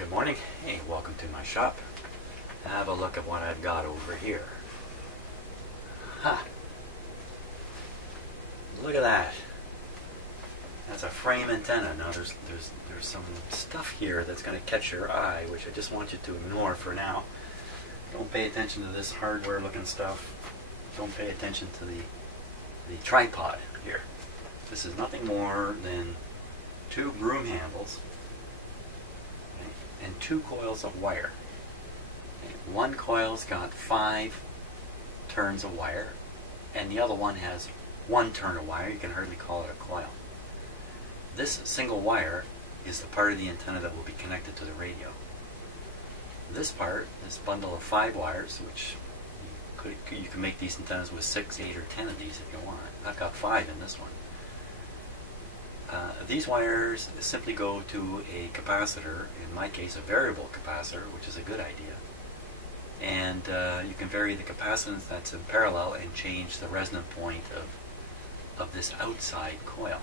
Good morning. Hey, welcome to my shop. Have a look at what I've got over here. Ha! Look at that. That's a frame antenna. Now there's some stuff here that's going to catch your eye, which I just want you to ignore for now. Don't pay attention to this hardware looking stuff. Don't pay attention to the tripod here. This is nothing more than two broom handles and two coils of wire. One coil's got 5 turns of wire, and the other one has 1 turn of wire. You can hardly call it a coil. This single wire is the part of the antenna that will be connected to the radio. This part, this bundle of 5 wires, which you can make these antennas with 6, 8, or 10 of these if you want. I've got 5 in this one. These wires simply go to a capacitor, in my case a variable capacitor, which is a good idea. And you can vary the capacitance that's in parallel and change the resonant point of this outside coil.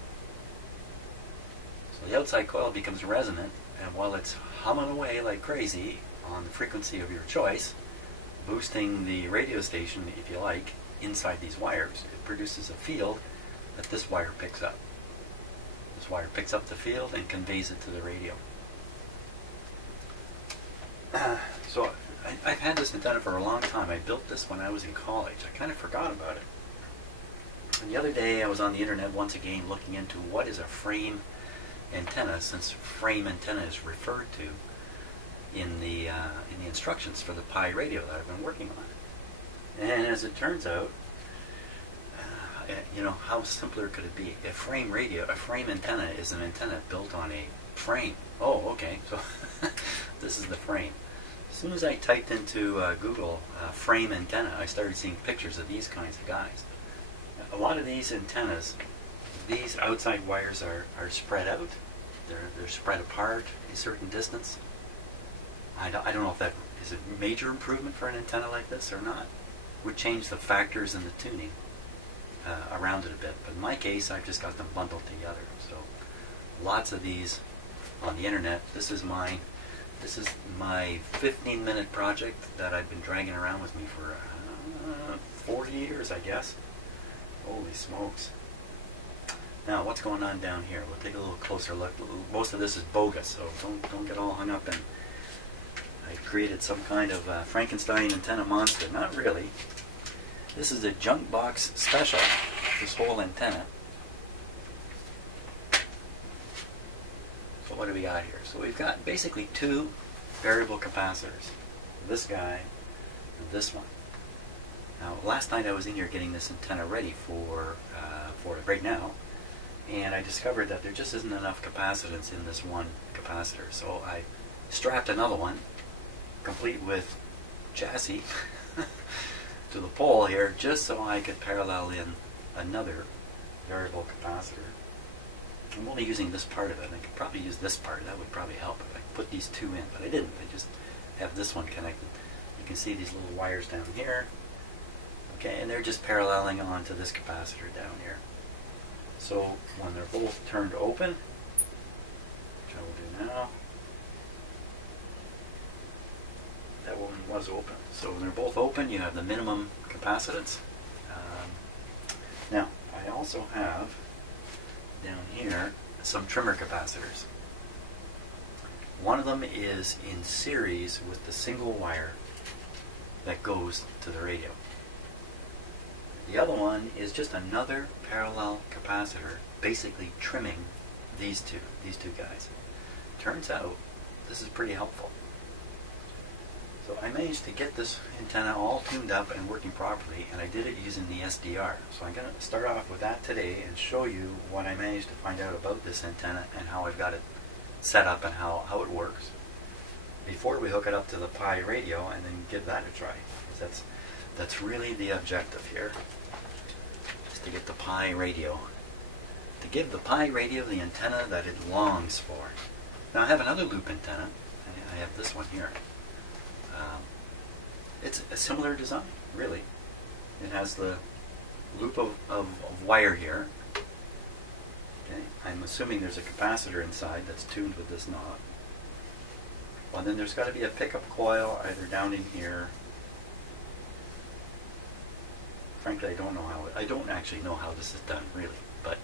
So the outside coil becomes resonant, and while it's humming away like crazy on the frequency of your choice, boosting the radio station, if you like, inside these wires, it produces a field that this wire picks up. This wire picks up the field and conveys it to the radio. So I've had this antenna for a long time. I built this when I was in college. I kind of forgot about it. And the other day I was on the internet once again looking into what is a frame antenna, since frame antenna is referred to in the instructions for the PYE radio that I've been working on. And as it turns out, you know, how simpler could it be? A frame antenna is an antenna built on a frame. Oh, okay, so this is the frame. As soon as I typed into Google frame antenna, I started seeing pictures of these kinds of guys. A lot of these antennas, these outside wires are spread out. They're spread apart a certain distance. I don't know if that is a major improvement for an antenna like this or not. Would change the factors in the tuning around it a bit. But in my case, I've just got them bundled together. So lots of these on the internet. This is mine. This is my 15-minute project that I've been dragging around with me for 40 years, I guess. Holy smokes. Now, what's going on down here? We'll take a little closer look. Most of this is bogus, so don't get all hung up in. I created some kind of Frankenstein antenna monster. Not really. This is a junk box special, this whole antenna. So what do we got here? So we've got basically 2 variable capacitors. This guy and this one. Now, last night I was in here getting this antenna ready for it right now, and I discovered that there just isn't enough capacitance in this one capacitor. So I strapped another one, complete with chassis, to the pole here, just so I could parallel in another variable capacitor. I'm only using this part of it. I could probably use this part. That would probably help if I put these 2 in, but I didn't. I just have this one connected. You can see these little wires down here. Okay, and they're just paralleling onto this capacitor down here. So when they're both turned open, which I will do now, that one was open. So when they're both open, you have the minimum capacitance. Now, I also have down here some trimmer capacitors. One of them is in series with the single wire that goes to the radio. The other one is just another parallel capacitor, basically trimming these two guys. Turns out this is pretty helpful. So I managed to get this antenna all tuned up and working properly, and I did it using the SDR. So I'm going to start off with that today and show you what I managed to find out about this antenna and how I've got it set up and how it works before we hook it up to the PYE radio and then give that a try. Because that's really the objective here, is to get the PYE radio, to give the PYE radio the antenna that it longs for. Now I have another loop antenna. I have this one here. It's a similar design, really. It has the loop of wire here. Okay. I'm assuming there's a capacitor inside that's tuned with this knob. Well, then there's got to be a pickup coil either down in here. Frankly, I don't actually know how this is done, really, but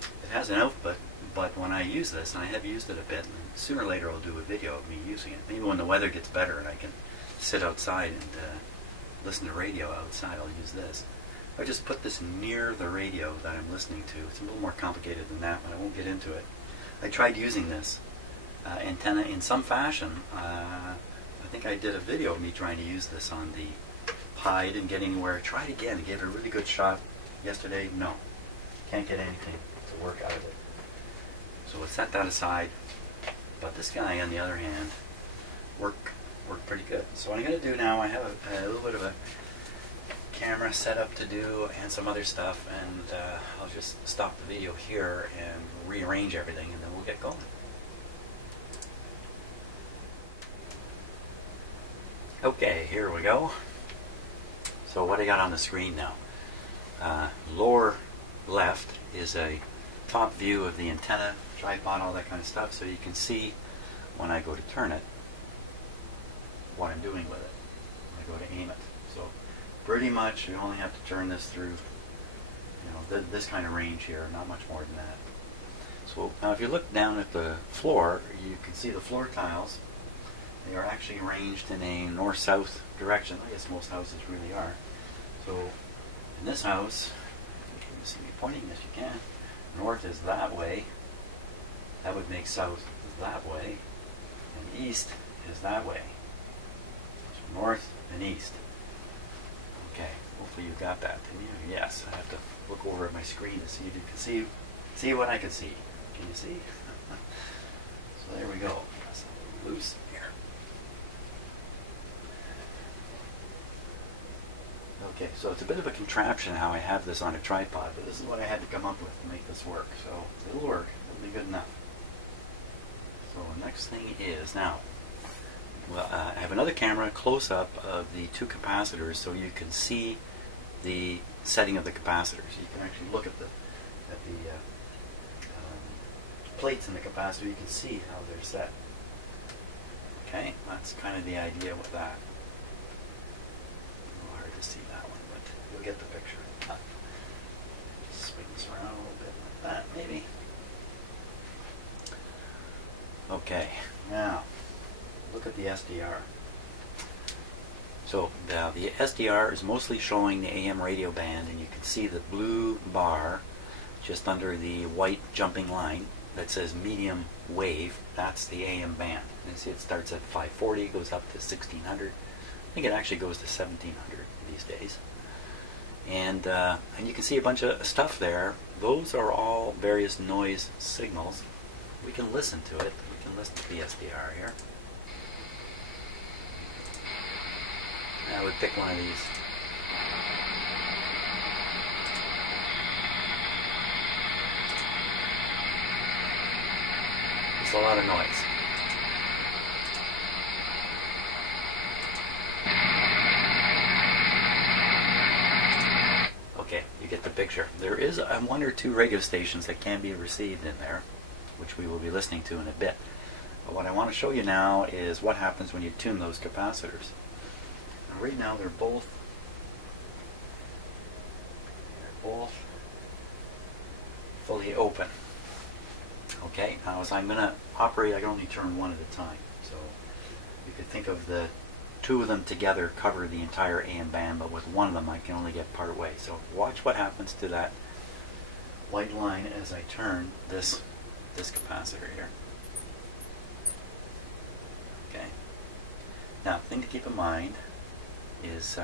it has an output. But when I use this, and I have used it a bit, and sooner or later I'll do a video of me using it. Maybe when the weather gets better and I can sit outside and listen to radio outside, I'll use this. I just put this near the radio that I'm listening to. It's a little more complicated than that, but I won't get into it. I tried using this antenna in some fashion. I think I did a video of me trying to use this on the PYE. Didn't get anywhere. I tried again. I gave it a really good shot yesterday. No. Can't get anything to work out of it. So we'll set that aside. But this guy, on the other hand, worked pretty good. So what I'm going to do now, I have a little bit of a camera set up to do and some other stuff, and I'll just stop the video here and rearrange everything, and then we'll get going. Okay, here we go. So what I got on the screen now, lower left is a top view of the antenna, tripod, all that kind of stuff, so you can see when I go to turn it what I'm doing with it when I go to aim it. So pretty much you only have to turn this through, this kind of range here, not much more than that. So now if you look down at the floor, you can see the floor tiles. They are actually arranged in a north-south direction. I guess most houses really are. So in this house, you can see me pointing as you can. North is that way. That would make south that way. And east is that way. So north and east. Okay, hopefully you got that, didn't you? Yes, I have to look over at my screen to see if you can see what I can see. Can you see? So there we go. That's a little loose here. Okay, so it's a bit of a contraption how I have this on a tripod, but this is what I had to come up with to make this work. So it'll work. It'll be good enough. So the next thing is now, well, I have another camera close-up of the two capacitors so you can see the setting of the capacitors. You can actually look at the plates in the capacitor. You can see how they're set. Okay, that's kind of the idea with that. A little hard to see that one, but you'll get the picture. Just swing this around a little bit like that, maybe. Okay, now look at the SDR. So the SDR is mostly showing the AM radio band, and you can see the blue bar just under the white jumping line that says medium wave. That's the AM band. And see, it starts at 540, goes up to 1600. I think it actually goes to 1700 these days. And you can see a bunch of stuff there. Those are all various noise signals. We can listen to it. We can listen to the SDR here. I would pick one of these. It's a lot of noise. Okay, you get the picture. There is one or two radio stations that can be received in there, which we will be listening to in a bit. But what I want to show you now is what happens when you tune those capacitors. Now, right now they're both fully open. Okay, now as I'm going to operate, I can only turn one at a time. So you could think of the two of them together cover the entire AM band, but with one of them I can only get part way. So watch what happens to that white line as I turn this capacitor here. Okay. Now, the thing to keep in mind is,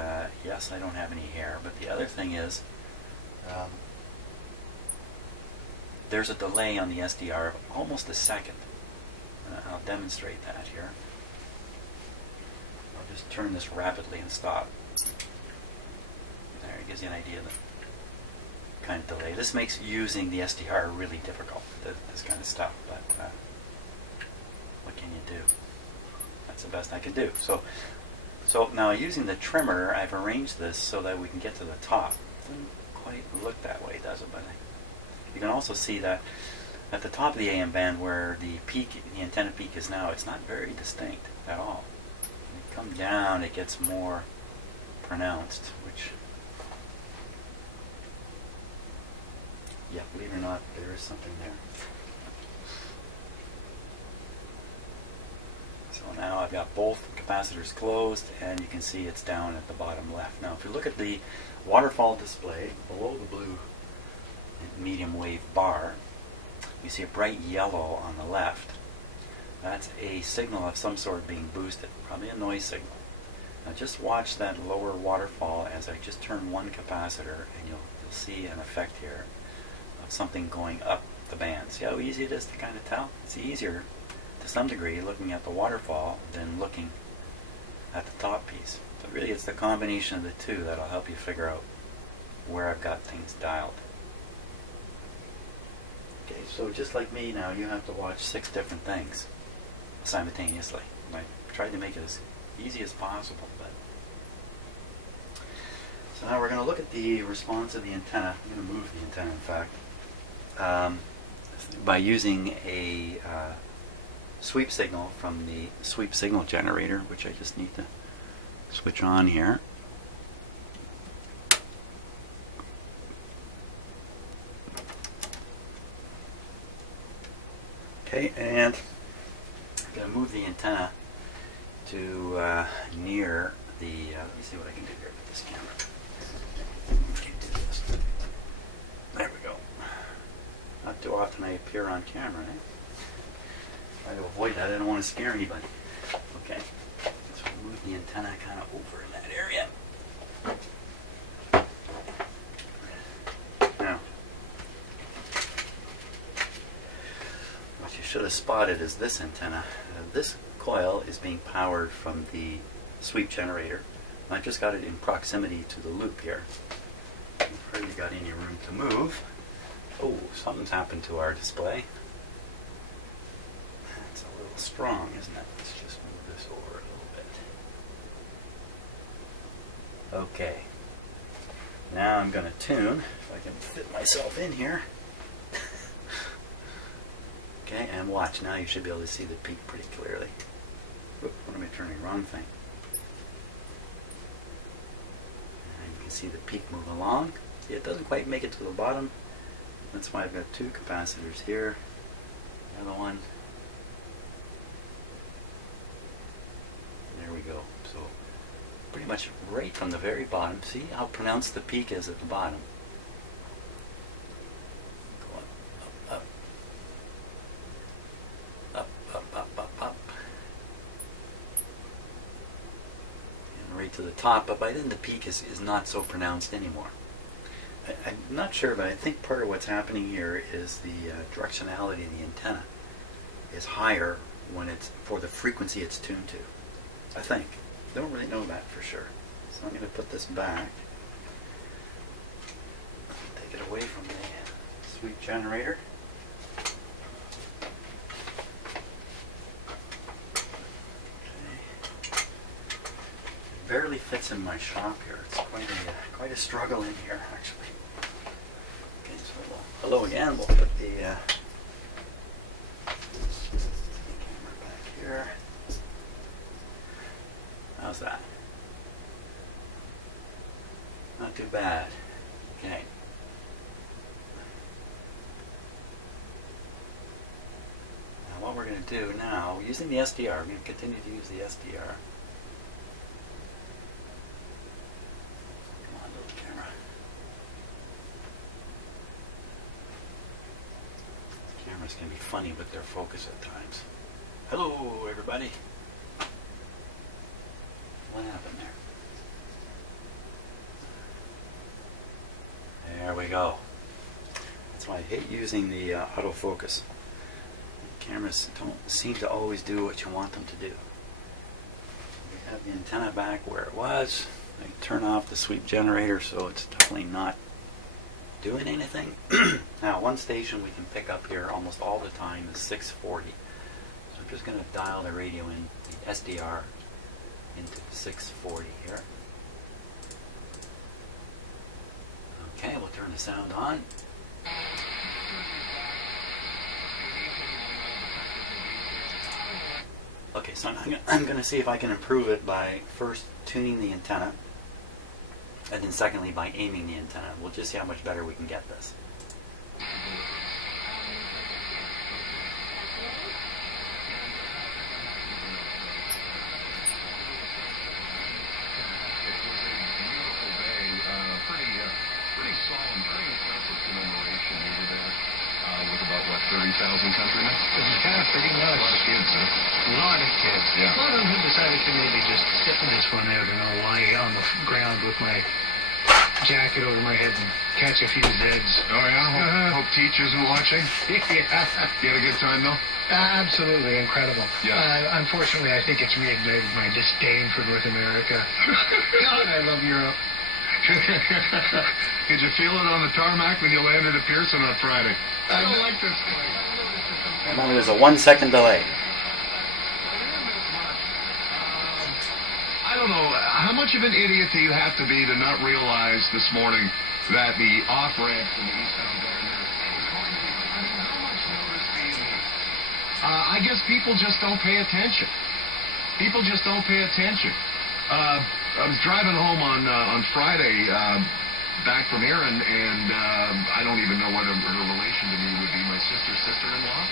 yes, I don't have any hair, but the other thing is, there's a delay on the SDR of almost a second. I'll demonstrate that here. I'll just turn this rapidly and stop. There, it gives you an idea of the kind of delay. This makes using the SDR really difficult, this kind of stuff, but what can you do? That's the best I can do. So now using the trimmer, I've arranged this so that we can get to the top. It doesn't quite look that way, does it? But you can also see that at the top of the AM band where the peak, the antenna peak is now, it's not very distinct at all. When you come down, it gets more pronounced, which, yeah, believe it or not, there is something there. So now I've got both capacitors closed, and you can see it's down at the bottom left. Now if you look at the waterfall display below the blue medium wave bar, you see a bright yellow on the left. That's a signal of some sort being boosted, probably a noise signal. Now just watch that lower waterfall as I just turn one capacitor, and you'll see an effect here of something going up the band. See how easy it is to kind of tell? It's easier to some degree looking at the waterfall than looking at the top piece. So really it's the combination of the two that'll help you figure out where I've got things dialed. Okay, so just like me now, you have to watch 6 different things simultaneously. I tried to make it as easy as possible, but so now we're going to look at the response of the antenna. I'm going to move the antenna, in fact, by using a sweep signal from the sweep signal generator, which I just need to switch on here. Okay, and I'm going to move the antenna to near the, let me see what I can do here with this camera. Okay, do this. There we go. Not too often I appear on camera, eh? Try to avoid that, I don't want to scare anybody. Okay, so we'll move the antenna kind of over in that area. Now, what you should have spotted is this antenna. This coil is being powered from the sweep generator. I've just got it in proximity to the loop here. I've hardly got any room to move. Oh, something's happened to our display. That's a little strong, isn't it? Let's just move this over a little bit. Okay. Now I'm going to tune, if I can fit myself in here. Okay, and watch. Now you should be able to see the peak pretty clearly. Whoop, what am I turning? Wrong thing. And you can see the peak move along. See, it doesn't quite make it to the bottom. That's why I've got 2 capacitors here. The other one. There we go. So pretty much right from the very bottom. See how pronounced the peak is at the bottom. Go up, up, up, up, up, up. And right to the top, but by then the peak is not so pronounced anymore. I'm not sure, but I think part of what's happening here is the directionality of the antenna is higher when it's for the frequency it's tuned to. I think. Don't really know that for sure. So I'm going to put this back. Take it away from the sweep generator. Barely fits in my shop here. It's quite a struggle in here, actually. Okay, so hello again. We'll put the camera back here. How's that? Not too bad. Okay. Now what we're going to do now, using the SDR, we're going to continue to use the SDR. Cameras can be funny with their focus at times. Hello, everybody. What happened there? There we go. That's why I hate using the autofocus. Cameras don't seem to always do what you want them to do. We have the antenna back where it was. I turn off the sweep generator so it's definitely not doing anything. Now, one station we can pick up here almost all the time is 640. So I'm just going to dial the radio in, the SDR, into 640 here. Okay, we'll turn the sound on. Okay, so I'm going to see if I can improve it by first tuning the antenna, and then secondly by aiming the antenna. We'll just see how much better we can get this. Pretty solemn, very impressive commemoration over there with about, what, 30,000 countrymen? Yeah, pretty much. A lot of kids, huh? A lot of kids. Yeah. A lot of them who decided to maybe just this one out in Hawaii on the ground with my jacket over my head and catch a few Zeds. Oh, yeah? Hope Teach isn't watching? Yeah. You had a good time, though? Absolutely incredible. Yeah. Unfortunately, I think it's reignited my disdain for North America. God, I love Europe. Did you feel it on the tarmac when you landed at Pearson on Friday? I don't like this place. Remember, there's a 1 second delay. I don't know. How much of an idiot do you have to be to not realize this morning that the off-ramp from the eastbound governor was going to be... I mean, how much notice do you need? I guess people just don't pay attention. People just don't pay attention. I was driving home on Friday back from Erin, and I don't even know what her relation to me would be. My sister-in-law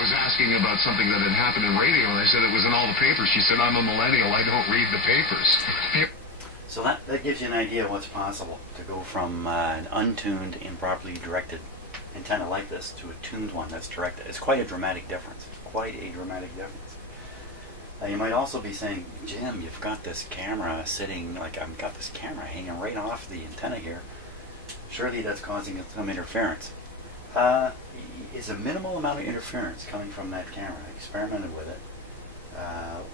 was asking about something that had happened in radio, and I said it was in all the papers. She said, I'm a millennial, I don't read the papers. So that gives you an idea of what's possible to go from an untuned, improperly directed antenna like this to a tuned one that's directed. It's quite a dramatic difference. Quite a dramatic difference. You might also be saying, Jim, you've got this camera sitting, like I've got this camera hanging right off the antenna here. Surely that's causing some interference. It's a minimal amount of interference coming from that camera. I experimented with it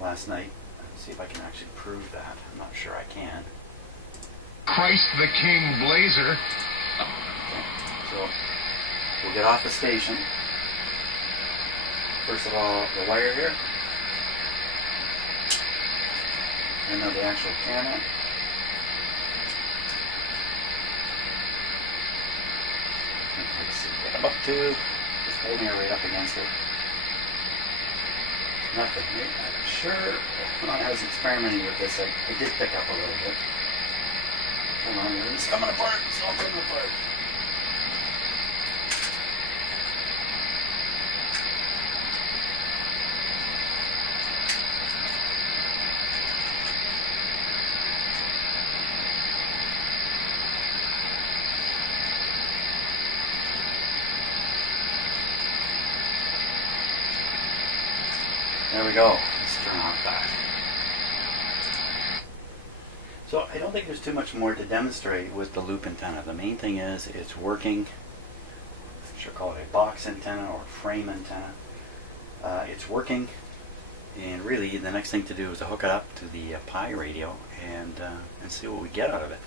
last night. Let's see if I can actually prove that. I'm not sure I can. Christ the King Blazer. Okay. So we'll get off the station. First of all, the wire here. And now the actual camera. Let's see what I'm up to. Just holding it right up against it. Nothing. I'm sure when I was experimenting with this, I did pick up a little bit. Hold on, it's coming apart. It's all coming apart. There we go. Let's turn off that. So I don't think there's too much more to demonstrate with the loop antenna. The main thing is it's working. I should call it a box antenna or frame antenna. It's working, and really the next thing to do is to hook it up to the PYE radio and see what we get out of it.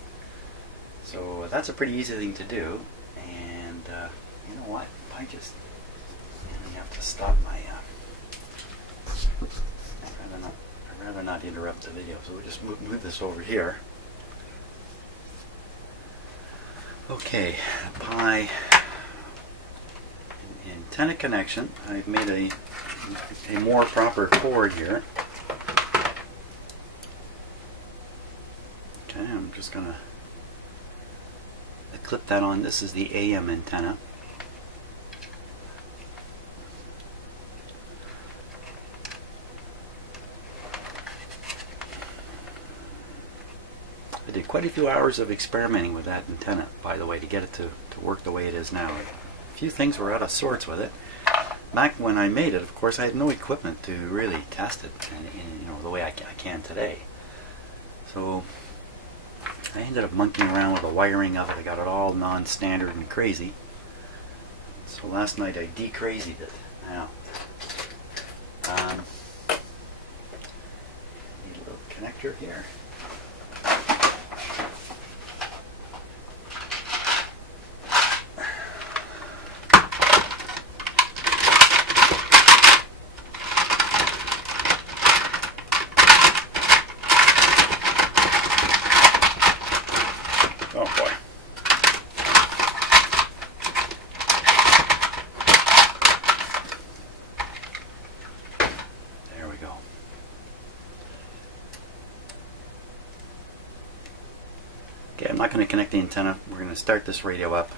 So that's a pretty easy thing to do, and you know what? I have to stop my. I'd rather not interrupt the video, so we'll just move this over here. Okay, PYE antenna connection. I've made a more proper cord here. Okay, I'm just gonna clip that on. This is the AM antenna. I did quite a few hours of experimenting with that antenna, by the way, to get it to work the way it is now. A few things were out of sorts with it. Back when I made it, of course, I had no equipment to really test it in you know, the way I can today. So I ended up monkeying around with the wiring of it. I got it all non-standard and crazy. So last night I de-crazied it. Now, need a little connector here. Oh boy. There we go. Okay, I'm not going to connect the antenna. We're going to start this radio up.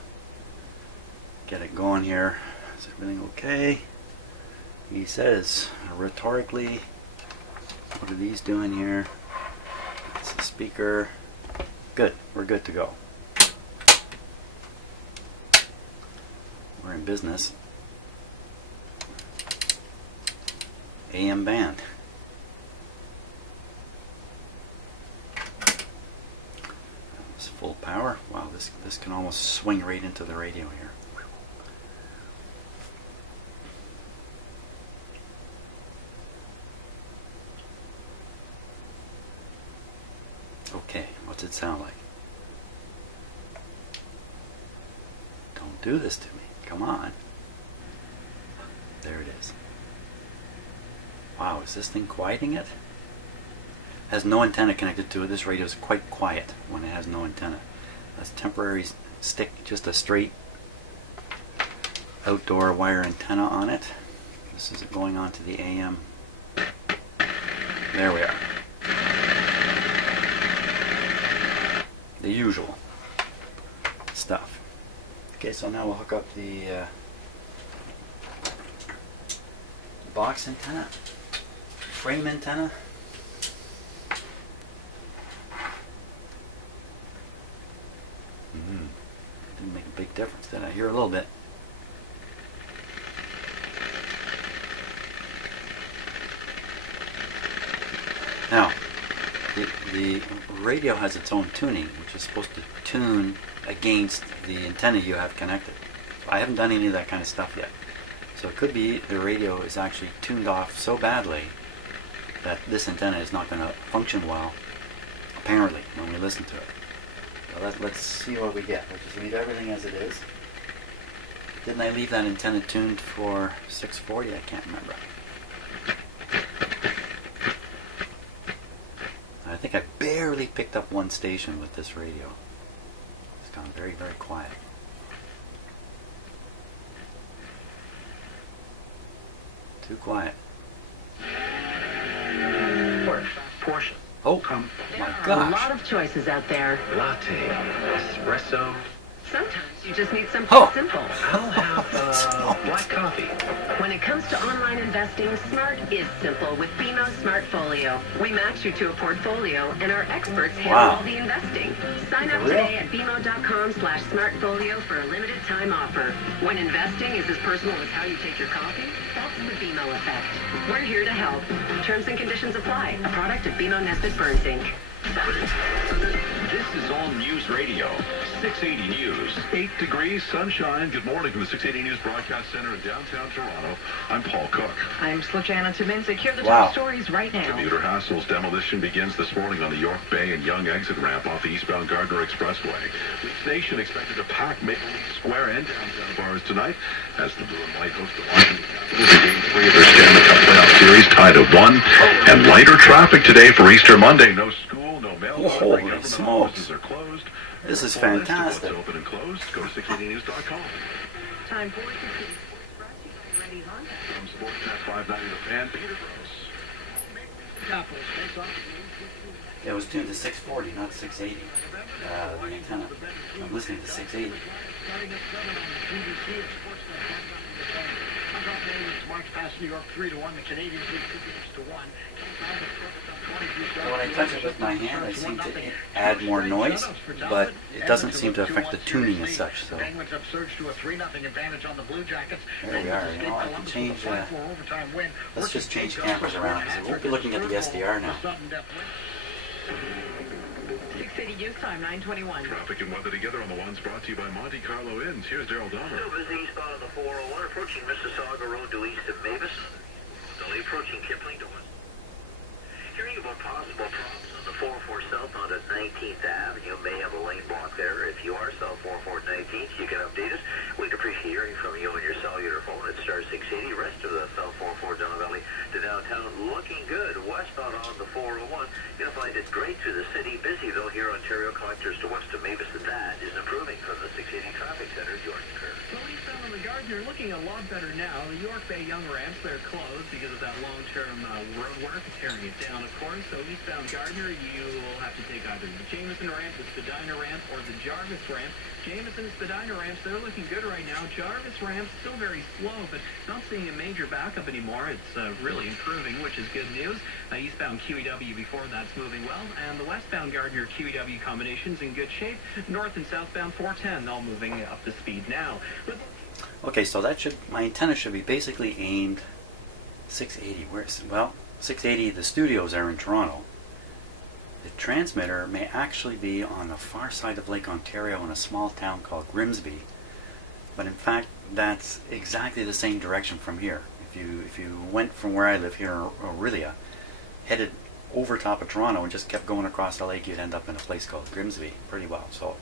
Get it going here. Is everything okay? He says, rhetorically, what are these doing here? That's the speaker. Good, we're good to go. We're in business. AM band. It's full power. Wow, this can almost swing right into the radio here. Okay, what's it sound like? Don't do this to me. Come on. There it is. Wow, is this thing quieting it? Has no antenna connected to it. This radio is quite quiet when it has no antenna. That's temporary stick, just a straight outdoor wire antenna on it. This is going on to the AM. There we are. The usual stuff. Okay, so now we'll hook up the box antenna, frame antenna. Didn't make a big difference, did I? Hear a little bit. Now, the radio has its own tuning, which is supposed to tune against the antenna you have connected. I haven't done any of that kind of stuff yet. So it could be the radio is actually tuned off so badly that this antenna is not going to function well, apparently, when we listen to it. So let's see what we get. We'll just leave everything as it is. Didn't I leave that antenna tuned for 640? I can't remember. I think I barely picked up one station with this radio. It's gone very, very quiet. Too quiet. Portion. Oh, my gosh. There are a lot of choices out there. Latte, espresso. Sometimes you just need something simple. I'll have black coffee. When it comes to online investing, smart is simple with BMO Smartfolio. We match you to a portfolio, and our experts handle all the investing. Sign up today at bmo.com/smartfolio for a limited time offer. When investing is as personal as how you take your coffee, that's the BMO effect. We're here to help. Terms and conditions apply. A product of BMO Nesbitt Burns Inc. This is All News Radio, 680 News. 8 degrees, sunshine. Good morning from the 680 News Broadcast Center in downtown Toronto. I'm Paul Cook. I'm Slajana Tominzik. Here are the top stories right now. Commuter hassles. Demolition begins this morning on the York Bay and Yonge exit ramp off the eastbound Gardner Expressway. Leafs Nation expected to pack Maple Leaf Square and downtown bars tonight as the blue and white host the Washington Capitals in Game 3 of their Stanley Cup playoff series tied at 1. And lighter traffic today for Easter Monday. No school, no mail. Holy smokes. Are closed. This is fantastic. What's open and closed. Go to 680news.com. Time for brought to you by Ready Honda. From Sportsnet 590 The Fan, Peter Gross. Yeah, it was tuned to 640, not 680. The antenna. I'm listening to 680. March past New York 3-1. The Canadians lead 2 games to 1. So when I touch it with my hand, I seem to add more noise, but it doesn't seem to affect the tuning as such. So there we are. You know, I can change. Let's just change cameras around because we won't be looking at the SDR now. 680 News Time, 9:21. Traffic and weather together on the ones brought to you by Monte Carlo Inns. Here's Daryl Dahmer. Still busy eastbound on the 401, approaching Mississauga Road due east of Mavis. Delay approaching Kipling to west. Hearing about possible problems on the 404 south on at 19th Ave. You may have a lane block there. If you are south 404 19th, you can update us. We'd appreciate hearing from you on your cellular phone at star 680. Rest of the south 404 Don Valley to downtown looking good. Westbound on the 401, you'll find it great through the city. Busy though here, Ontario collectors to west of Mavis, and that is improving from the 680 traffic center. George Kerr. Gardner looking a lot better now. The York Bay Young ramps, they're closed because of that long-term road work, tearing it down, of course. So eastbound Gardner, you will have to take either the Jameson ramp, the Spadina ramp, or the Jarvis ramp. Jameson and Spadina ramps, they're looking good right now. Jarvis ramp, still very slow, but not seeing a major backup anymore. It's really improving, which is good news. Eastbound QEW before that's moving well, and the westbound Gardner QEW combination's in good shape. North and southbound 410 all moving up to speed now. Okay, so that should, my antenna should be basically aimed 680. Where's, well, 680, the studios are in Toronto. The transmitter may actually be on the far side of Lake Ontario in a small town called Grimsby. But in fact, that's exactly the same direction from here. If you went from where I live here in Orillia, headed over top of Toronto and just kept going across the lake, you'd end up in a place called Grimsby pretty well. So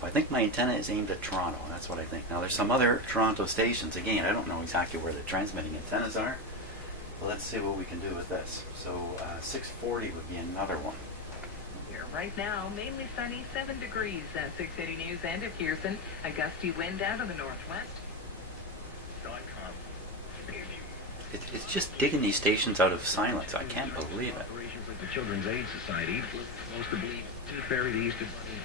I think my antenna is aimed at Toronto. That's what I think. Now there's some other Toronto stations. Again, I don't know exactly where the transmitting antennas are. Well, let's see what we can do with this. So 640 would be another one. Here right now, mainly sunny, 7 degrees at 680 News and at Pearson. A gusty wind out of the northwest. It's just digging these stations out of silence. I can't believe it. The Children's Aid Society was supposed to be ferry to East,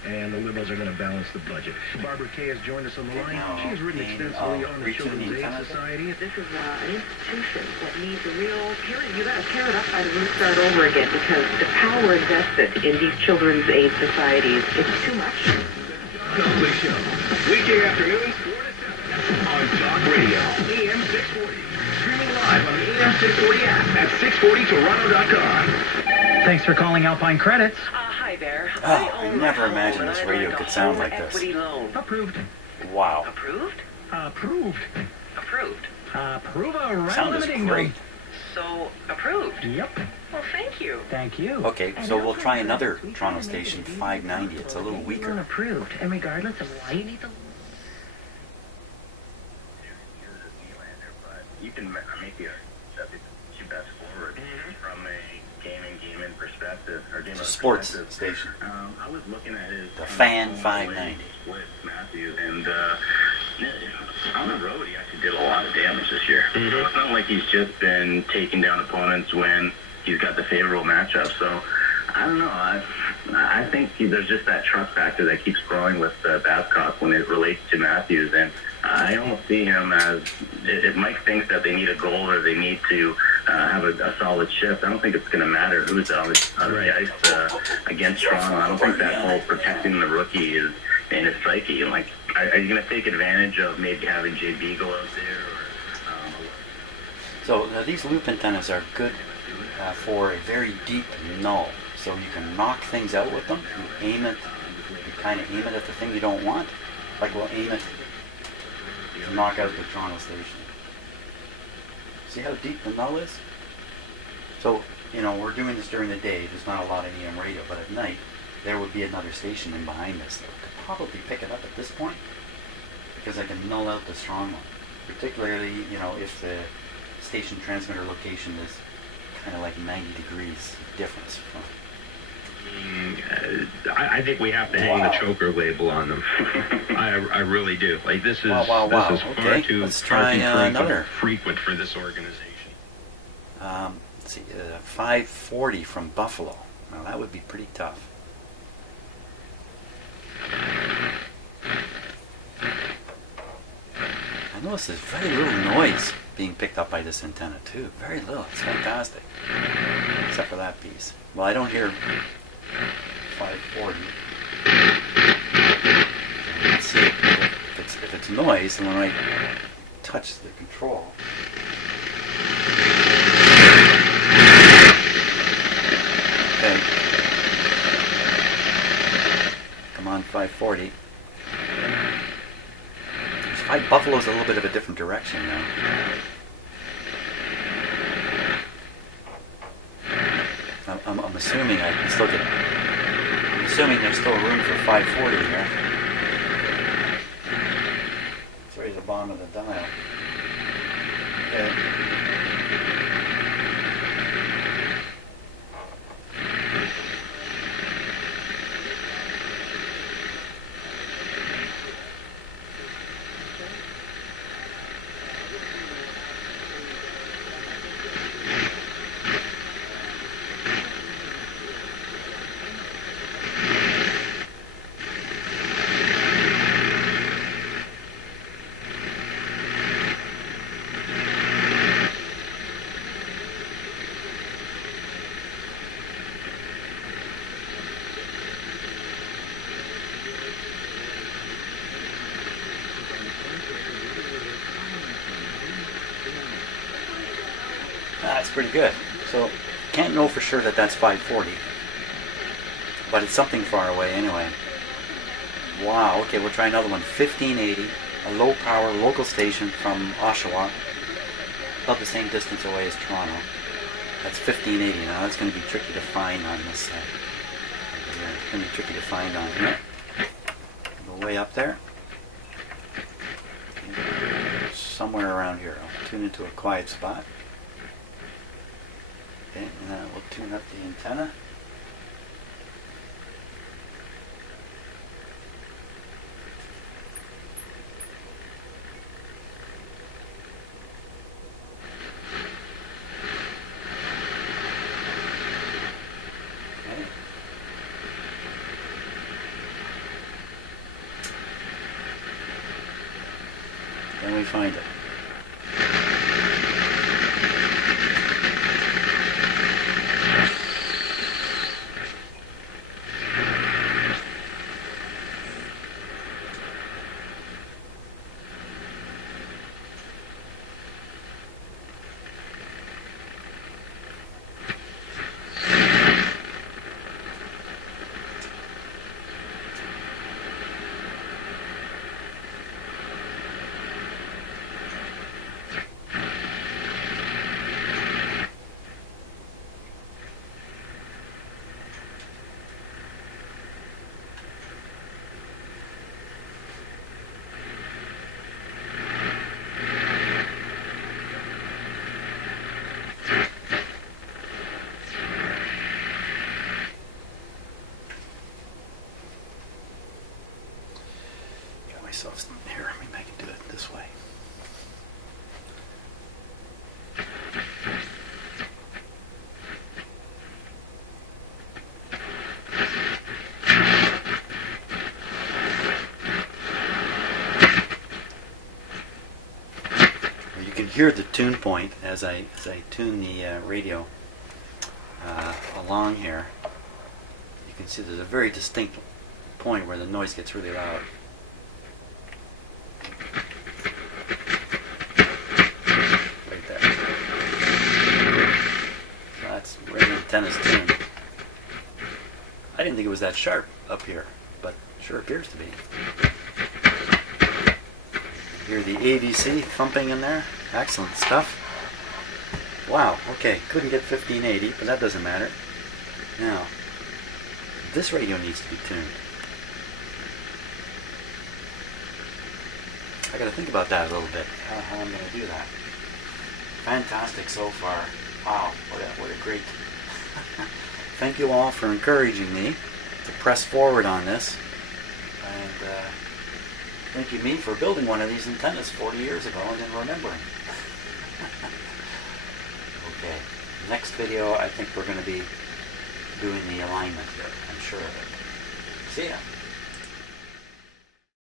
and the Liberals are going to balance the budget. Barbara Kay has joined us on the line. She has written extensively on the Children's Aid Society. This is an institution that needs a real you got to tear it up and restart over again, because the power invested in these Children's Aid Societies is too much. Complete show. Weekday afternoons, 4 to 7 on Talk Radio, AM 640. Streaming live on the AM 640 app at 640toronto.com. Thanks for calling Alpine Credits. Hi there. Oh, I never imagined this radio could sound like this. Approved. Wow. Approved? Approved. Approved. Approve a rent Sound is limiting great. note. So, approved. Yep. Well, thank you. Thank you. Okay, so we'll try another Toronto station, 590. It's a little weaker. Approved. And regardless of why you need the... You can make your best forward from a gaming perspective, or It's a sports station. I was looking at his The Fan 590. with Matthews, and on the road he actually did a lot of damage this year. So it's not like he's just been taking down opponents when he's got the favorable matchup. So I don't know. I think there's just that trust factor that keeps growing with Babcock when it relates to Matthews, and I almost see him as, if Mike thinks that they need a goal or they need to have a solid shift, I don't think it's going to matter who's on the ice against Toronto. I don't think that whole protecting the rookie is in his psyche. And like, are you going to take advantage of maybe having JB go out there? So these loop antennas are good for a very deep null. So you can knock things out with them. You aim it, you kind of aim it at the thing you don't want. Like we'll aim it to knock out the Toronto station. See how deep the null is? So, you know, we're doing this during the day. There's not a lot of EM radio, but at night there would be another station in behind this that could probably pick it up at this point, because I can null out the strong one. Particularly, you know, if the station transmitter location is kind of like 90 degrees difference from. I think we have to hang the choker label on them. I really do. Like this is Wow. this is far too Let's try another. frequent for this organization. Let's see, 540 from Buffalo. Now that would be pretty tough. I notice there's very little noise being picked up by this antenna too. Very little. It's fantastic. Except for that piece. Well, I don't hear 540. Let's see if it's noise, and when I touch the control. Okay. Come on, 540. Buffalo's a little bit of a different direction now. I'm assuming I can still get. I'm assuming there's still room for 540 here. It's right at the bottom of the dial. Okay. That's pretty good. So can't know for sure that that's 540, but it's something far away anyway. Wow. Okay, we'll try another one. 1580, a low power local station from Oshawa, about the same distance away as Toronto. That's 1580. Now that's going to be tricky to find on this side. It's going to be tricky to find on here. Go way up there. Somewhere around here. I'll tune into a quiet spot. Okay, and then we'll tune up the antenna. Okay. Then we find it. Here, maybe I can do it this way. You can hear the tune point as I tune the radio along here. You can see there's a very distinct point where the noise gets really loud. Right there. So that's where the antenna's tuned. I didn't think it was that sharp up here, but sure appears to be. Hear the AVC thumping in there. Excellent stuff. Wow, okay, couldn't get 1580, but that doesn't matter. Now, this radio needs to be tuned. I got to think about that a little bit, how I'm going to do that. Fantastic so far. Wow, what a great... Thank you all for encouraging me to press forward on this. And thank you, me, for building one of these antennas 40 years ago and then remembering. Okay, next video I think we're going to be doing the alignment here. I'm sure of it. See ya.